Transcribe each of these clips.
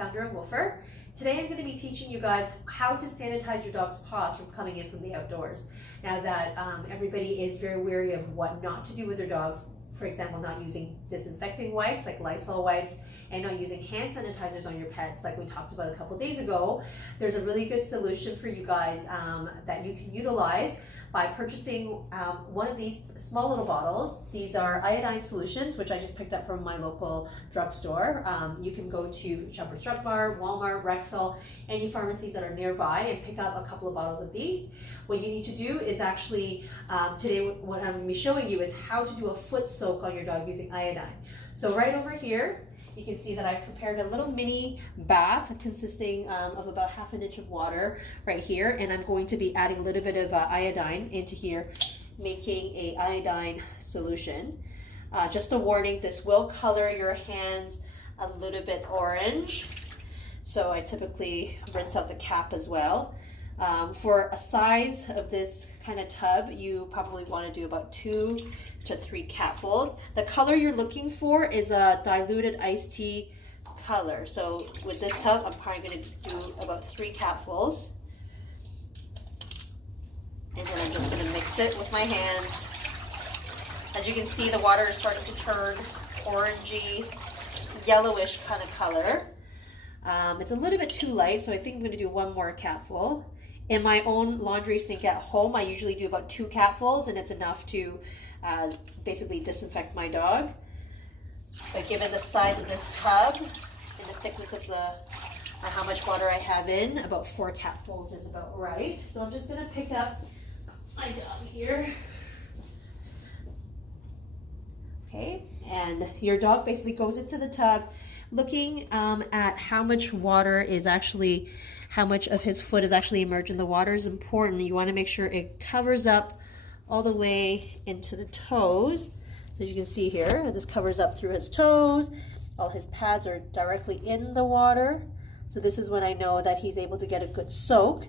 founder of Woofur. Today I'm going to be teaching you guys how to sanitize your dog's paws from coming in from the outdoors. Now that everybody is very wary of what not to do with their dogs, for example, not using disinfecting wipes like Lysol wipes and not using hand sanitizers on your pets like we talked about a couple days ago, there's a really good solution for you guys that you can utilize by purchasing one of these small little bottles. These are iodine solutions, which I just picked up from my local drugstore. You can go to Shoppers Drug Mart, Walmart, Rexall, any pharmacies that are nearby and pick up a couple of bottles of these. What you need to do is actually, today what I'm going to be showing you is how to do a foot soak on your dog using iodine. So right over here, you can see that I've prepared a little mini bath consisting of about ½ inch of water right here, and I'm going to be adding a little bit of iodine into here, making a iodine solution. Just a warning, this will color your hands a little bit orange, so I typically rinse out the cap as well. For a size of this kind of tub, you probably want to do about 2 to 3 capfuls. The color you're looking for is a diluted iced tea color. So with this tub, I'm probably going to do about 3 capfuls. And then I'm just going to mix it with my hands. As you can see, the water is starting to turn orangey, yellowish kind of color. It's a little bit too light, so I think I'm going to do 1 more capful. In my own laundry sink at home, I usually do about 2 capfuls, and it's enough to basically disinfect my dog. But given the size of this tub and the thickness of how much water I have in, about 4 capfuls is about right. So I'm just going to pick up my dog here. Okay, and your dog basically goes into the tub looking at how much water is actually, how much of his foot is actually immersed in the water is important. You want to make sure it covers up all the way into the toes. As you can see here, this covers up through his toes. All his pads are directly in the water. So this is when I know that he's able to get a good soak.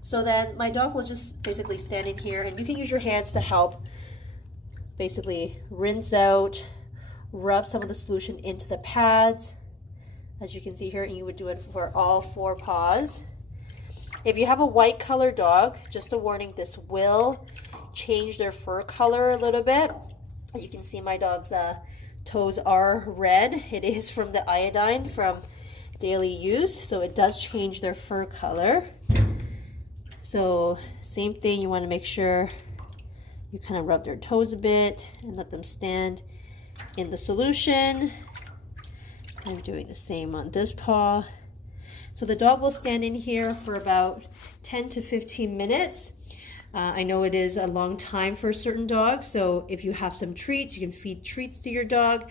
So then my dog will just basically stand in here, and you can use your hands to help basically rinse out, rub some of the solution into the pads, as you can see here, and you would do it for all 4 paws. If you have a white color dog, just a warning, this will change their fur color a little bit. You can see my dog's toes are red. It is from the iodine from daily use, so it does change their fur color. So same thing, you want to make sure you kind of rub their toes a bit and let them stand in the solution. I'm doing the same on this paw. So the dog will stand in here for about 10 to 15 minutes. I know it is a long time for certain dogs, so if you have some treats, you can feed treats to your dog.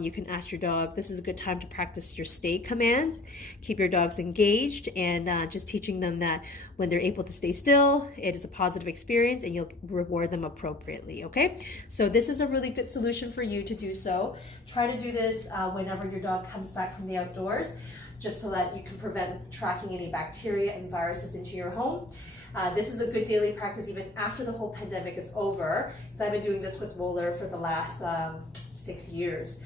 You can ask your dog, this is a good time to practice your stay commands. Keep your dogs engaged and just teaching them that when they're able to stay still, it is a positive experience and you'll reward them appropriately, okay? So this is a really good solution for you to do so. Try to do this whenever your dog comes back from the outdoors, just so that you can prevent tracking any bacteria and viruses into your home. This is a good daily practice even after the whole pandemic is over, because I've been doing this with Roller for the last 6 years,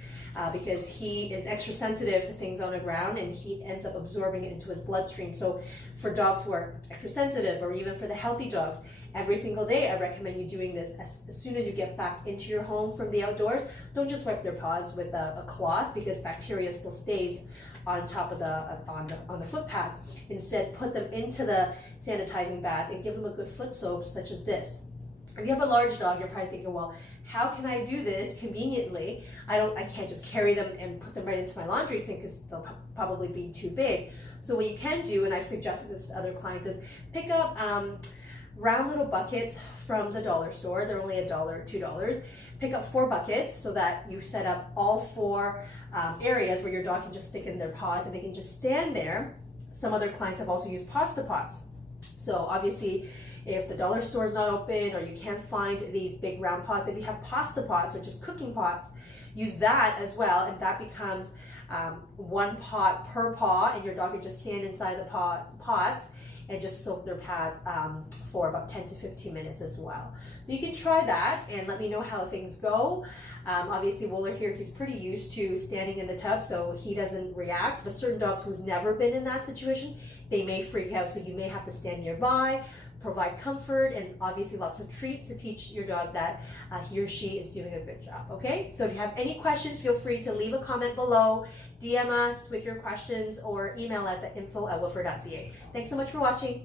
because he is extra sensitive to things on the ground and he ends up absorbing it into his bloodstream. So for dogs who are extra sensitive, or even for the healthy dogs, every single day I recommend you doing this as soon as you get back into your home from the outdoors. Don't just wipe their paws with a cloth, because bacteria still stays on top of on the foot pads. Instead, put them into the sanitizing bath and give them a good foot soak such as this. If you have a large dog, you're probably thinking, well, how can I do this conveniently? I can't just carry them and put them right into my laundry sink because they'll probably be too big. So what you can do, and I've suggested this to other clients, is pick up round little buckets from the dollar store. They're only $1 or $2. Pick up 4 buckets so that you set up all 4 areas where your dog can just stick in their paws and they can just stand there. Some other clients have also used pasta pots. So obviously, if the dollar store is not open or you can't find these big round pots, if you have pasta pots or just cooking pots, use that as well, and that becomes 1 pot per paw, and your dog can just stand inside the pots and just soak their pads for about 10 to 15 minutes as well. So you can try that and let me know how things go. Obviously Wooler here, he's pretty used to standing in the tub, so he doesn't react, but certain dogs who's never been in that situation, they may freak out, so you may have to stand nearby, provide comfort, and obviously lots of treats to teach your dog that he or she is doing a good job, okay? So if you have any questions, feel free to leave a comment below, DM us with your questions, or email us at info@woofur.ca. Thanks so much for watching.